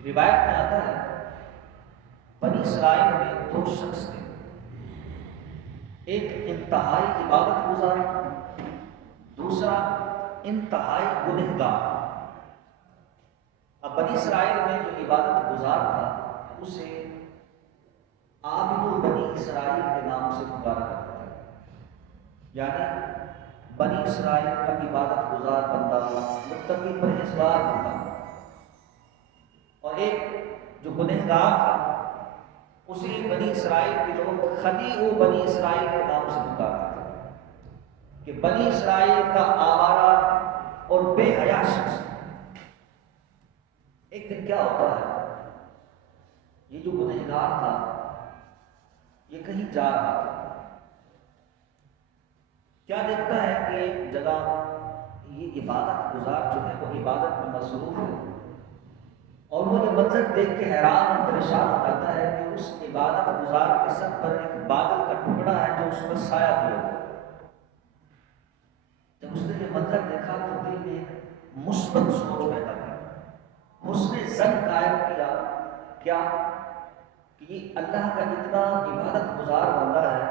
روایت میں آتا ہے بنی اسرائیل میں دو شخص تھے، ایک انتہائی عبادت گزار، دوسرا انتہائی گنہگار۔ اب بنی اسرائیل میں جو عبادت گزار تھا اسے عابد بنی اسرائیل کے نام سے پکارا کرتے تھے، یعنی بنی اسرائیل کا عبادت گزار بندہ، متقی پرہیزگار بندہ۔ اور ایک جو گنہگار تھا اسے بنی اسرائیل کے لوگ خدیع بنی اسرائیل کے نام سے پکارتے تھے کہ بنی اسرائیل کا آوارہ اور بے حیا شخص۔ ایک دن کیا ہوتا ہے، یہ جو گنہگار تھا یہ کہیں جا رہا تھا، کیا دیکھتا ہے کہ ایک جگہ یہ عبادت گزار جو ہے وہ عبادت میں مصروف ہے، اور وہ یہ منظر دیکھ کے حیران اور پریشان ہو جاتا ہے کہ اس عبادت گزار کے سر پر ایک بادل کا ٹکڑا ہے جو اس پر سایہ دیا ہے۔ جب اس نے یہ منظر دیکھا تو دل میں ایک مثبت سوچ پیدا کی، اس نے ظن قائم کیا کیا کہ یہ اللہ کا اتنا عبادت گزار بندہ ہے،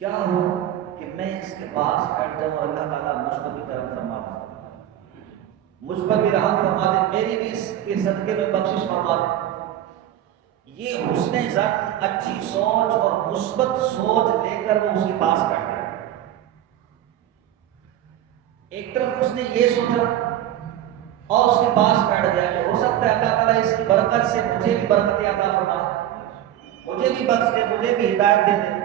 کیا ہو کہ میں اس کے پاس بیٹھ جاؤں اور اللہ تعالیٰ مجھ کو بھی کرم فرما دے، مجھ پر بھی رحم فرما دے، میری بھی اس کے صدقے میں بخشش فرما دے۔ یہ حسن ظن، اچھی سوچ اور مثبت سوچ لے کر وہ اس کے پاس بیٹھ گیا۔ ایک طرف اس نے یہ سوچا اور اس کے پاس بیٹھ گیا کہ ہو سکتا ہے اللہ تعالیٰ اس کی برکت سے مجھے بھی برکت عطا فرمائے، مجھے بھی بخش دے، مجھے بھی ہدایت دے دے۔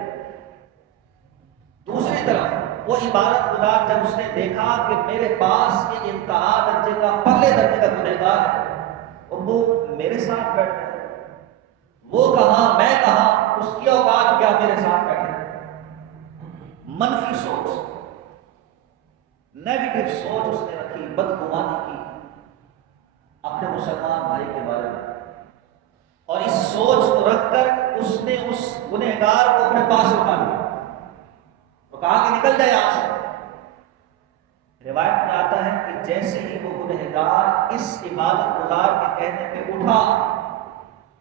دوسری طرف وہ عبادت گزار جب اس نے دیکھا کہ میرے پاس یہ انتہا درجے کا، پرلے درجے کا گنہگار ہے اور وہ میرے ساتھ بیٹھ گیا، وہ کہاں میں کہاں، اس کی اوقات کیا میرے ساتھ بیٹھے۔ منفی سوچ، نیگیٹو سوچ اس نے رکھی، بدگمانی کی اپنے مسلمان بھائی کے بارے میں، اور اس سوچ کو رکھ کر اس نے اس گنہگار کو اپنے پاس اٹھا لیا، تو کہا کہ نکل جائے یہاں سے۔ روایت میں آتا ہے کہ جیسے ہی وہ گنہگار اس عبادت گزار کے کہنے پہ اٹھا،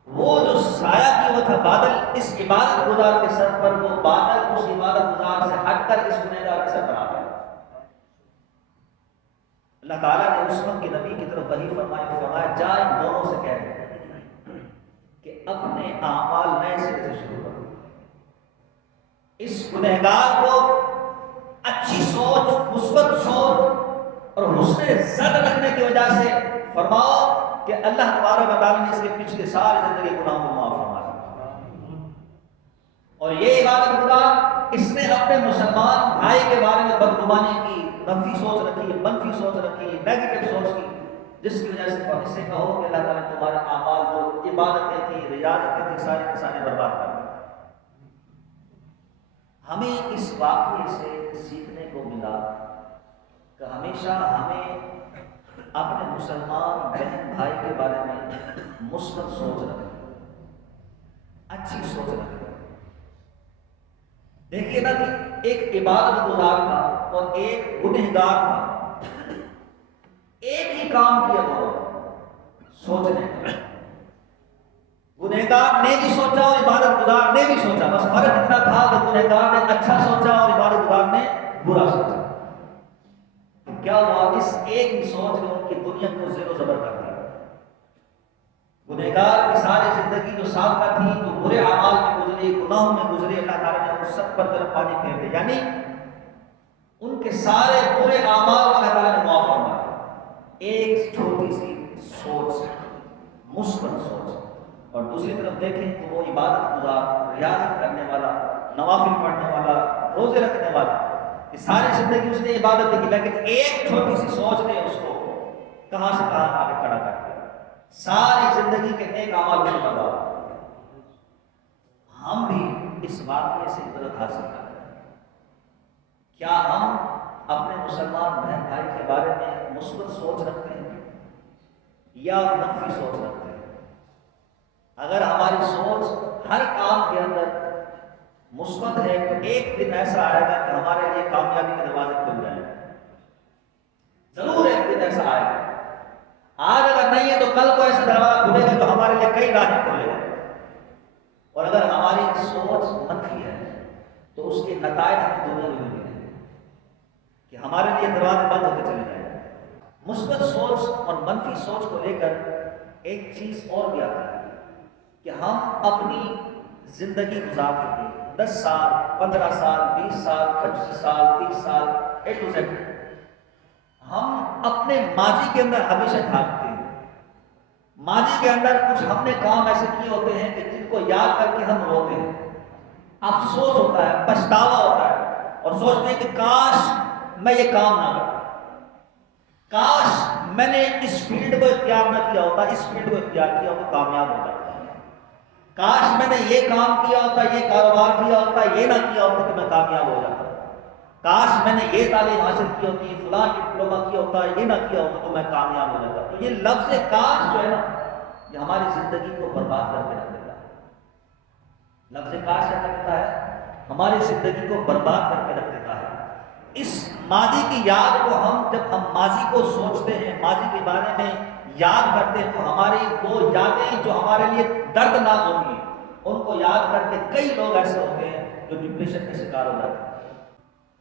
وہ جو سایہ کی وہ تھا بادل، اس عبادت گزار کے سر پر، وہ بادل اس عبادت گزار سے ہٹ کر اس گنہگار کے سر پر آ گیا۔ اللہ تعالیٰ نے اس وقت کے نبی کی طرف وحی فرمایا جا ان دونوں سے کہہ دے کہ اپنے اعمال نئے سرے سے شروع کرو۔ اس گنہگار کو اچھی سوچ، مثبت سوچ اور حسن ظن رکھنے کی وجہ سے فرماؤ کہ اللہ تبارک و تعالیٰ نے اس کے پچھلے سارے زندگی گناہوں کو معاف فرما دیا۔ اور یہ عبادت گزار اس نے اپنے مسلمان بھائی کے بارے میں بدگمانی کی، منفی سوچ رکھی، منفی سوچ رکھی، نیگیٹو سوچ کی، جس کی وجہ سے اس سے کہو کہ اللہ تعالیٰ نے تمہارے اعمال جو عبادتیں تھیں، ریاضتیں تھیں، سارے کے سارے برباد کر دیا۔ ہمیں اس واقعے سے سیکھنے کو ملا کہ ہمیشہ ہمیں اپنے مسلمان بہن بھائی کے بارے میں مثبت سوچ رکھیں، اچھی سوچ رکھیں۔ دیکھیے نا کہ ایک عبادت گزار تھا اور ایک گنہگار تھا، ایک ہی کام کیا دونوں، سوچنے کا۔ گنہگار نے بھی سوچا اور عبادت گزار نے بھی سوچا، بس فرق اتنا تھا کہ گنہگار نے اچھا سوچا اور عبادت گزار نے برا سوچا۔ کیا ہوا، اس ایک ہی سوچ نے ان کی دنیا کو زیر و زبر کر دیا۔ گنہگار کی ساری زندگی جو سابقہ تھی، جو برے اعمال میں گزری، گناہوں میں گزری، اللہ تعالیٰ نے ان سب پر طرف پانی پھیر دیا، یعنی ان کے سارے برے اعمال کو اللہ تعالیٰ نے معاف فرما دیا، ایک چھوٹی سی سوچ سے، مثبت سوچ۔ اور دوسری طرف دیکھیں تو وہ عبادت گزار، ریاضت کرنے والا، نوافل پڑھنے والا، روزے رکھنے والا، کہ ساری زندگی اس نے عبادت کی، لیکن ایک چھوٹی سی سوچ نے اس کو کہاں سے کہاں آگے کھڑا کر دیا، ساری زندگی کے نیک اعمال کو برباد۔ ہم بھی اس واقعے سے عبرت حاصل کرتے ہیں۔ کیا ہم اپنے مسلمان بہن بھائی کے بارے میں مثبت سوچ رکھتے ہیں یا منفی سوچ رکھتے ہیں؟ اگر ہماری سوچ ہر کام کے اندر مثبت ہے تو ایک دن ایسا آئے گا کہ ہمارے لیے کامیابی کے دروازے کھل جائیں گے، ضرور ایک دن ایسا آئے گا۔ آج اگر نہیں ہے تو کل کو ایسا دروازہ کئی راہیں کھولے گا. اور اگر ہماری سوچ منفی ہے تو اس کے نتائج ہمیں دنیا میں ملیں گے کہ ہمارے لیے دروازے بند ہوتے چلے جائیں. مثبت سوچ اور منفی سوچ کو لے کر ایک چیز اور بھی آتی ہے کہ ہم اپنی زندگی گزار چکے 10 سال 15 سال 20 سال 25 سال 30 سال اے ٹو زیڈ. ہم اپنے ماضی کے اندر ہمیشہ بھاگتے ہیں. ماضی کے اندر کچھ ہم نے کام ایسے کیے ہوتے ہیں کہ جن کو یاد کر کے ہم روتے ہیں, افسوس ہوتا ہے, پچھتاوا ہوتا ہے اور سوچتے ہیں کہ کاش میں یہ کام نہ کرتا, کاش میں نے اس فیلڈ کو اختیار نہ کیا ہوتا, اس فیلڈ کو اختیار کیا ہوتا کامیاب ہو جاتا, کاش میں نے یہ کام کیا ہوتا, یہ کاروبار کیا ہوتا, یہ نہ کیا ہوتا کہ میں کامیاب ہو جاتا, کاش میں نے یہ تعلیم حاصل کی ہوتی, فلاں ڈپلوما کیا ہوتا, یہ نہ کیا ہوتا تو میں کامیاب ہو جاتا. تو یہ لفظ کاش جو ہے نا یہ ہماری زندگی کو برباد کر کے رکھ دیتا ہے. لفظ کاش کیا کرتا ہے, ہماری زندگی کو برباد کر کے رکھ دیتا ہے. اس ماضی کی یاد کو جب ہم ماضی کو سوچتے ہیں, ماضی کے بارے میں یاد کرتے ہیں تو ہماری وہ یادیں جو ہمارے لیے دردناک ہوں گی ان کو یاد کر کے کئی لوگ ایسے ہوتے ہیں جو ڈپریشن کا شکار ہو جاتے ہیں.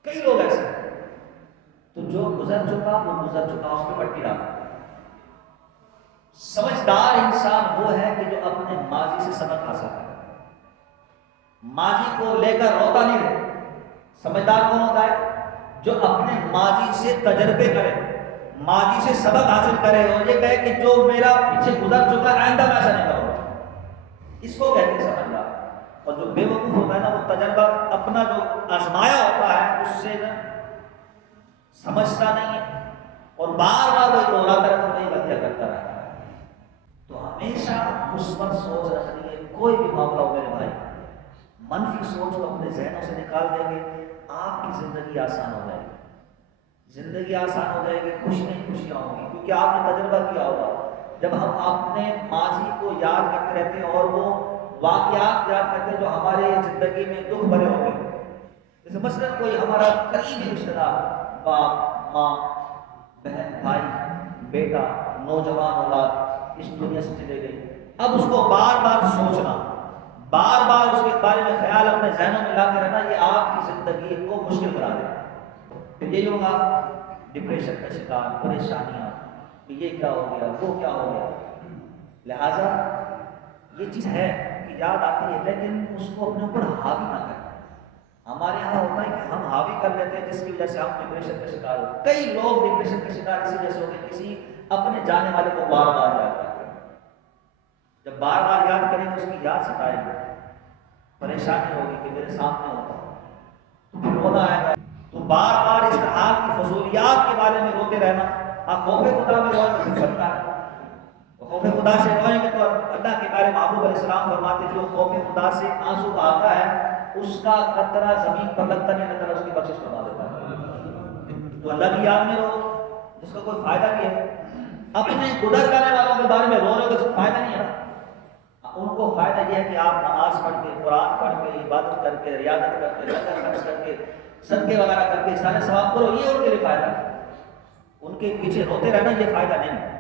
کئی لوگ ایسے ہیں. تو جو گزر چکا وہ گزر چکا, اس پہ پٹی ڈالا. سمجھدار انسان وہ ہے کہ جو اپنے ماضی سے سبق حاصل کرے, ماضی کو لے کر روتا نہیں رہے. سمجھدار کون ہوتا ہے, جو اپنے ماضی سے تجربے کرے, ماضی سے سبق حاصل کرے اور یہ کہے کہ جو میرا پیچھے گزر چکا آئندہ میں ایسا نہیں کروں گا. اس کو کہتے ہیں سمجھدار. اور جو بے وقوف ہوتا ہے نا وہ تجربہ اپنا جو آزمایا ہوتا ہے اس سے نا سمجھتا نہیں ہے اور بار بار وہ دوہرا کر وہی غلطیاں کرتا رہتا ہے. تو ہمیشہ مثبت سوچ رکھنی ہے. کوئی بھی معاملہ ہو میرے بھائی, منفی سوچ کو اپنے ذہنوں سے نکال دیں گے, آپ کی زندگی آسان ہو جائے گی. زندگی آسان ہو جائے گی, خوشیاں خوشیاں ہوں گی, کیونکہ آپ نے تجربہ کیا ہوگا. جب ہم اپنے ماضی کو یاد کرتے رہتے ہیں اور وہ واقعات یاد کرتے ہیں جو ہمارے زندگی میں دکھ بھرے ہو گئے, جیسے مثلا کوئی ہمارا قریبی رشتہ دار, باپ ماں بہن بھائی بیٹا نوجوان اولاد اس دنیا سے چلے گئی, اب اس کو بار بار سوچنا, بار بار اس کے بارے میں خیال اپنے ذہنوں میں لا کے رہنا, یہ آپ کی زندگی کو مشکل بنا دے گا. پھر یہی ہوگا ڈپریشن کا شکار, پریشانیاں, کہ یہ کیا ہو گیا, وہ کیا ہو گیا. لہذا یہ چیز ہے کہ یاد آتی ہے لیکن اس کو اپنے اوپر حاوی نہ کریں. ہمارے یہاں ہوتا ہے کہ ہم حاوی کر لیتے ہیں جس کی وجہ سے ہم ڈپریشن کا شکار ہوتے ہیں. کئی لوگ ڈپریشن کا شکار اسی وجہ سے ہوتے ہیں, کسی اپنے جانے والے کو بار بار یاد کرتے ہیں. جب بار بار یاد کریں گے اس کی یاد ستائے گی, پریشانی ہوگی کہ میرے سامنے ہوتا, تو پھر رونا آئے گا. تو بار بار اس طرح کی فضولیات کے بارے میں روتے رہنا, آپ خوف خدا میں روئیں تو بنتا ہے. خوف خدا سے روئیں گے تو اللہ کے پیارے محبوب علیہ السلام فرماتے جو خوف خدا سے آنسو بہاتا ہے اس کا قطرہ زمین پر لگتا نہیں, اللہ تعالیٰ اس کی بخشش فرما دیتا ہے. تو اللہ کی یاد میں رہو جس کا کوئی فائدہ بھی ہے. اپنے گزر جانے والوں کے بارے میں رو رہے تو فائدہ نہیں ہے. ان کو فائدہ یہ ہے کہ آپ نماز پڑھ کے, قرآن پڑھ کے, عبادت کر کے, ریاضت کر کے, لنگر خرچ کر کے, صدقے وغیرہ کر کے سارے ثواب کرو, یہ ان کے لیے فائدہ ہے. ان کے پیچھے روتے رہنا یہ فائدہ نہیں ہے,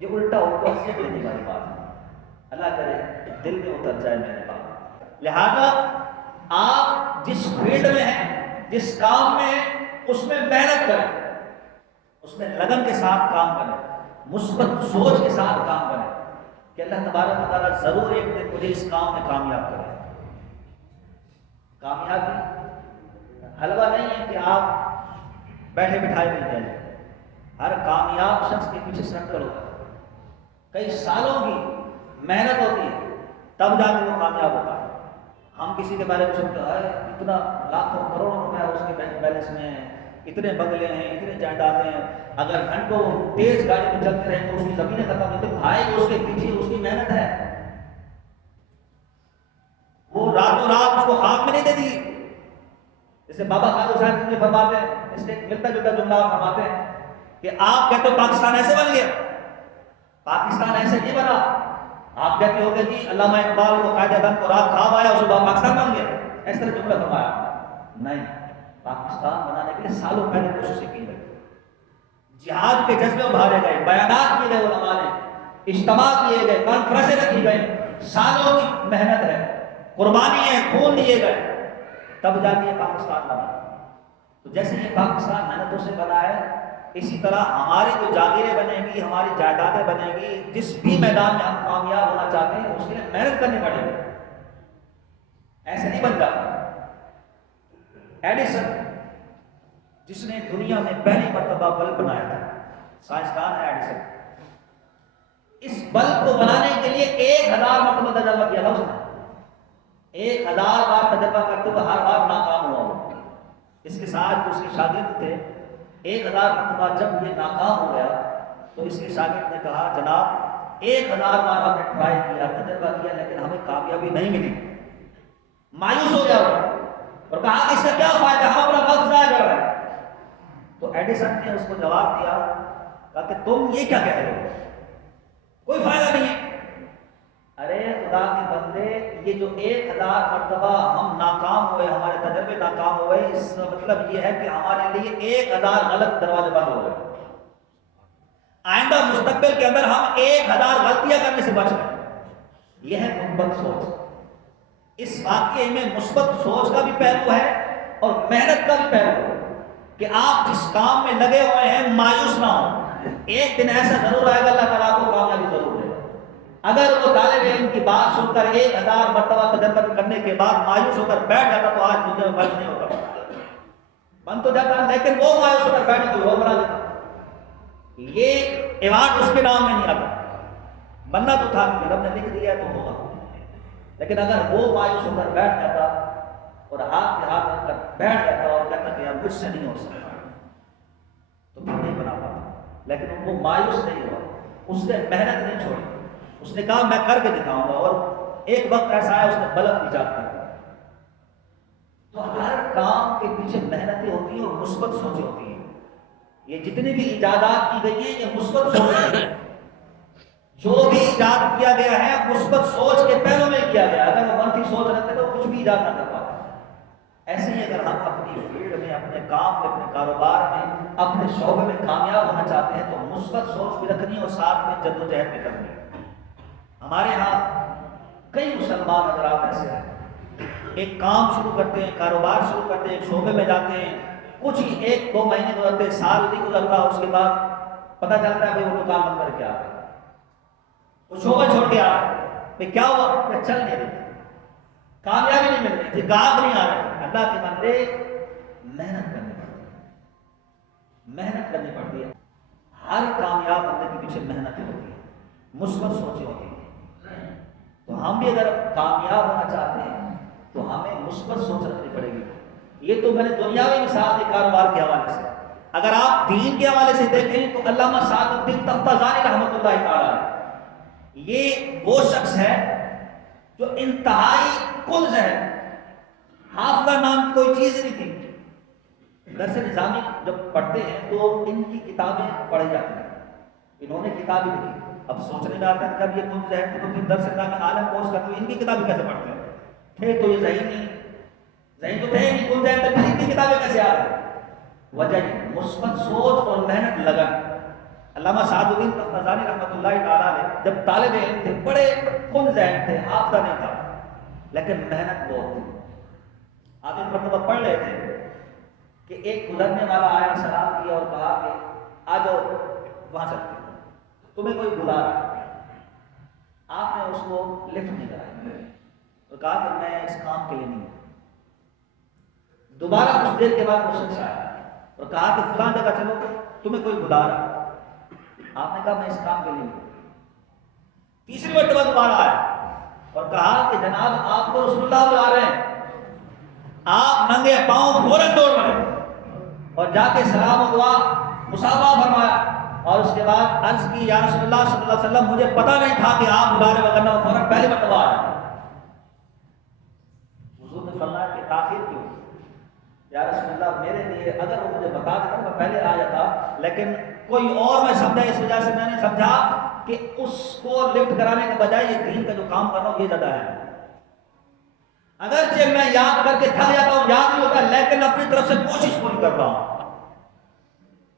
یہ الٹا ان کو حیثیت دینے والی بات ہے. اللہ کرے دل میں اتر جائے میرے بات. لہذا آپ جس فیلڈ میں ہیں, جس کام میں ہیں, اس میں محنت کریں, اس میں لگن کے ساتھ کام کریں, مثبت سوچ کے ساتھ کام کریں کہ اللہ تبارک و تعالیٰ ضرور ایک دن مجھے اس کام میں کامیاب کرے. کامیابی حلوہ نہیں ہے کہ آپ بیٹھے بٹھائے مل جائیں. ہر کامیاب شخص کے پیچھے سٹرگل ہوتا ہے, کئی سالوں کی محنت ہوتی ہے تب جا کے وہ کامیاب ہوتا ہے. ہم کسی کے بارے میں سنتے ہیں اتنا لاکھوں کروڑوں روپیہ اس کے بینک بیلنس میں ہے, اتنے بنگلے ہیں, اتنے جائیدادیں ہیں, اگر گھنٹوں تیز گاڑی میں چلتے رہیں تو اس کی زمینیں ختم نہیں. تو بھائی اس کے پیچھے اس کی محنت ہے, وہ راتوں رات اس کو خواب میں نہیں دے دی. جیسے بابا خالد صاحب نے فرماتے ہیں, اس نے ملتا جلتا جملہ فرماتے ہیں کہ آپ کہتے ہو پاکستان ایسے بن گیا, پاکستان ایسے نہیں بنا. آپ کہتے ہو کہ جی علامہ اقبال کو قائد اعظم کو رات خواب آیا صبح پاکستان بن گیا, اس طرح جملہ فرمایا. نہیں, پاکستان بنانے کے لیے سالوں پہلے کوششیں کی گئی, جہاد کے جذبے ابھارے گئے, بیانات کیے گئے علماء نے, اجتماع کیے گئے، کانفرنسیں رکھی گئی، سالوں کی محنت ہے، قربانی ہے، خون دیے گئے، تب جا کے یہ پاکستان بنا۔ تو جیسے یہ پاکستان محنتوں سے بنا ہے، اسی طرح ہماری جو جاگیریں بنے گی، ہماری جائیدادیں بنے گی، جس بھی میدان میں ہم کامیاب ہونا چاہتے ہیں اس کے لیے محنت کرنی پڑے گی، ایسے نہیں بن جاتا۔ ایڈیسن جس نے دنیا میں پہلی مرتبہ بلب بنایا تھا، سائنسدان ہے ایڈیسن، اس بلب کو بنانے کے لیے 1000 مرتبہ تجربہ کیا تھا اس نے، 1000 بار تجربہ کرتے ہوئے ہر بار ناکام ہوا وہ۔ اس کے ساتھ اس کے شاگرد تھے، 1000 مرتبہ جب یہ ناکام ہو گیا تو اس کے شاگرد نے کہا جناب 1000 بار ہم نے ٹرائی کیا، تجربہ کیا، لیکن ہمیں کامیابی نہیں ملی۔ مایوس ہو گیا اور کہا کہ اس کا کیا فائدہ، ہم اپنا وقت ضائع کر رہے ہیں۔ تو ایڈیسن نے اس کو جواب دیا، کہا کہ تم یہ کیا کہہ رہے ہو، کوئی فائدہ نہیں ہے۔ ارے خدا کے بندے، یہ جو 1000 مرتبہ ہم ناکام ہوئے، ہمارے تجربے ناکام ہوئے، اس کا مطلب یہ ہے کہ ہمارے لیے 1000 غلط دروازے بند ہو گئے۔ آئندہ مستقبل کے اندر ہم 1000 غلطیاں کرنے سے بچ گئے۔ یہ ہے مثبت سوچ۔ اس واقعے میں مثبت سوچ کا بھی پہلو ہے اور محنت کا بھی پہلو ہے کہ آپ جس کام میں لگے ہوئے ہیں مایوس نہ ہوں۔ ایک دن ایسا ضرور آئے گا اللہ تعالیٰ کو کامیابی ضرور دے گا۔ اگر وہ طالب علم کی بات سن کر 1000 مرتبہ تجربہ کرنے کے بعد مایوس ہو کر بیٹھ جاتا تو آج دنیا میں بند نہیں ہوتا، بند تو جاتا، لیکن وہ مایوس ہو کر بیٹھ کوئی اور بنا دیتا، یہ ایوارڈ اس کے نام میں نہیں آتا۔ بننا تو تھا کہ رب نے لکھ دیا تو ہوگا، لیکن اگر وہ مایوس ہو کر بیٹھ جاتا اور ہاتھ کے ہاتھ رکھ کر بیٹھ جاتا اور کہتا کہ اب مجھ سے نہیں ہو سکتا تو پھر نہیں بنا پاتا۔ لیکن وہ مایوس نہیں ہوا، اس نے محنت نہیں چھوڑی، اس نے کہا میں کر کے دکھاؤں گا، اور ایک وقت ایسا ہے اس نے بلب ایجاد کر دیا۔ تو ہر کام کے پیچھے محنتیں ہوتی ہیں اور مثبت سوچیں ہوتی ہیں۔ یہ جتنی بھی ایجادات کی گئی ہیں یہ مثبت سوچ ہے، جو بھی ایجاد کیا گیا ہے مثبت سوچ کے پہلو میں کیا گیا۔ اگر وہ منفی سوچ رکھتے تو کچھ بھی ایجاد نہ کر پاتے۔ ایسے ہی اگر ہم اپنی فیلڈ میں، اپنے کام میں، اپنے کاروبار میں، اپنے شعبے میں کامیاب ہونا چاہتے ہیں تو مثبت سوچ بھی رکھنی اور ساتھ میں جدوجہد بھی کرنی۔ ہمارے ہاں کئی مسلمان حضرات ایسے ہیں، ایک کام شروع کرتے ہیں، کاروبار شروع کرتے ہیں، ایک شعبے میں جاتے ہیں، کچھ ہی 1-2 مہینے گزرتے، سال نہیں گزرتا، اس کے بعد پتہ چلتا ہے بھائی وہ دکان بند کر کے آ گئے، وہ شعبہ چھوڑ کے آ گئے، کیا ہوا؟ کہ چل نہیں رہی، کامیابی نہیں مل رہی تھی، گاہک نہیں آ رہے۔ اللہ کے بندے محنت کرنی پڑتی ہے، محنت کرنی پڑتی ہے۔ ہر کامیاب بندے کے پیچھے محنت ہوتی ہے، مثبت سوچیں ہوتی ہیں۔ تو ہم بھی اگر کامیاب ہونا چاہتے ہیں تو ہمیں مثبت سوچ رکھنی پڑے گی۔ یہ تو میں نے دنیاوی مثال دی کاروبار کے حوالے سے، اگر آپ دین کے حوالے سے دیکھیں تو علامہ سعد الدین تفتازانی رحمۃ اللہ تعالی، یہ وہ شخص ہے جو انتہائی کنز ہے، حافظہ نام کی کوئی چیز نہیں تھی۔ درس نظامی جب پڑھتے ہیں تو ان کی کتابیں پڑھی جاتی ہیں، انہوں نے کتابیں لکھی۔ اب سوچنے میں آتا ہے جب یہ کنز ہے تو پھر درس نظامی عالم کورس کرتے ہوئے ان کی کتابیں کیسے پڑھتے ہیں؟ تھے تو یہ ذہین نہیں، ذہین تو تھے نہیں، کنز ہے تو پھر ان کی کتابیں کیسے آ رہی؟ وجہ مثبت سوچ اور محنت لگن۔ علامہ سعد الدین تفتازانی رحمۃ اللہ تعالیٰ نے جب طالب علم تھے، بڑے کنز تھے، حافظہ نہیں تھا، لیکن محنت بہت تھی۔ آپ ایک مرتبہ پڑھ رہے تھے کہ ایک گزرنے والا آیا، سلام کیا اور کہا کہ آ جاؤ وہاں چلتے ہیں، تمہیں کوئی بلا رہا ہے۔ آپ نے اس کو لفٹ نہیں کرائی اور کہا کہ میں اس کام کے لیے نہیں ہوں۔ دوبارہ کچھ دیر کے بعد وہ شخص آیا اور کہا کہ فلاں جگہ چلو، تمہیں کوئی بلا رہا ہے۔ آپ نے کہا میں اس کام کے لیے نہیں ہوں۔ تیسری مرتبہ دوبارہ آیا اور کہا کہ جناب آپ کو رسول اللہ بلا رہے ہیں۔ آپ ننگے پاؤں فوراً دوڑ پڑے اور جا کے سلام و دعا مصافحہ فرمایا، اور اس کے بعد عرض کی یا رسول اللہ صلی اللہ علیہ وسلم مجھے پتہ نہیں تھا کہ آپ بلا رہے، وگرنہ فوراً پہلی مرتبہ آ جاتا۔ حضور نے فرمایا کہ تاخیر کیوں؟ یا رسول اللہ میرے لیے اگر وہ مجھے بتا دیتا میں پہلے آ جاتا، لیکن کوئی اور میں سمجھا، اس وجہ سے میں نے سمجھا کہ اس کو لفٹ کرانے کے بجائے یہ دین کا جو کام کر رہا ہوں یہ زیادہ ہے۔ اگرچہ میں یاد کر کے تھک جاتا ہوں، یاد نہیں ہوتا، لیکن اپنی طرف سے کوشش پوری کرتا ہوں۔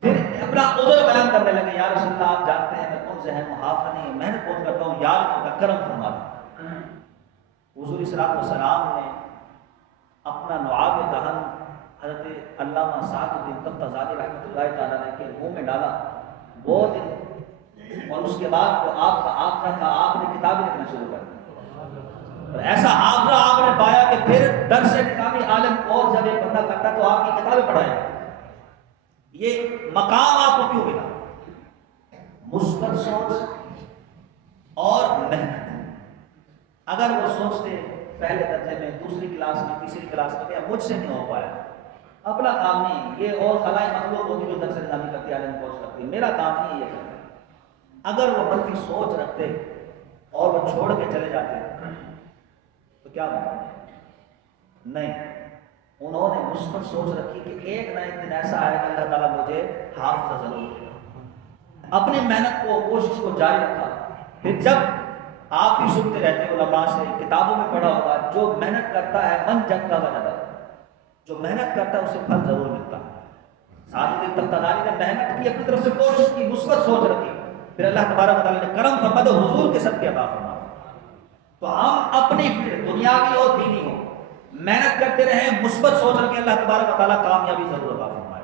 پھر اپنی اپنا عذر بیان کرنے لگے، یا رسول اللہ آپ جانتے ہیں میں کون سے ہیں محافظ نہیں، محنت بہت کرتا ہوں، یاد نہیں ہوتا، کرم فرما دیں۔ حضور صلی اللہ علیہ وسلم نے اپنا لعاب دہن حضرت علامہ سعد الدین تفتازانی رحمۃ اللہ تعالیٰ نے کے منہ میں ڈالا وہ دن، اور اس کے بعد جو آپ کا آخرہ تھا آپ نے کتابیں لکھنا شروع کر دی، اور ایسا آخرہ آپ نے پایا کہ پھر درس نظامی عالم اور جب ایک بندہ کرتا تو آپ کی کتابیں پڑھائے۔ یہ مقام آپ کو کیوں ملا؟ مثبت سوچ اور محنت۔ اگر وہ سوچتے پہلے درجے میں، دوسری کلاس میں، تیسری کلاس میں کہ مجھ سے نہیں ہو پایا، اپنا کام نہیں، یہ اور خلائق مخلوق ہوتی جو درس نظامی کرتی ہے، عالم کورس کرتی ہے، میرا کام نہیں ہے یہ کرنا۔ اگر وہ منفی سوچ رکھتے اور وہ چھوڑ کے چلے جاتے تو کیا بنتا؟ نہیں، انہوں نے مثبت سوچ رکھی کہ ایک نہ ایک دن ایسا آئے کہ اللہ تعالیٰ مجھے حافظ ضرور دے گا۔ اپنی محنت کو، کوشش کو جاری رکھا۔ پھر جب آپ بھی سنتے رہتے ہیں علماء سے، کتابوں میں پڑھا ہوگا، جو محنت کرتا ہے من جگتا ہوا جاتا ہے، جو محنت کرتا ہے اسے پھل ضرور ملتا ہے۔ سعد الدین تفتازانی نے محنت کی، اپنی طرف سے کوشش کی، مثبت سوچ رکھی، پھر اللہ تبارک و تعالیٰ نے کرم فرما دو، حضور کے صدقے عطا فرما۔ تو ہم اپنی فیلڈ دنیاوی ہو دینی ہو محنت کرتے رہیں، مثبت سوچ رکھیں، اللہ تبارک و تعالیٰ کامیابی ضرور عطا فرمائے۔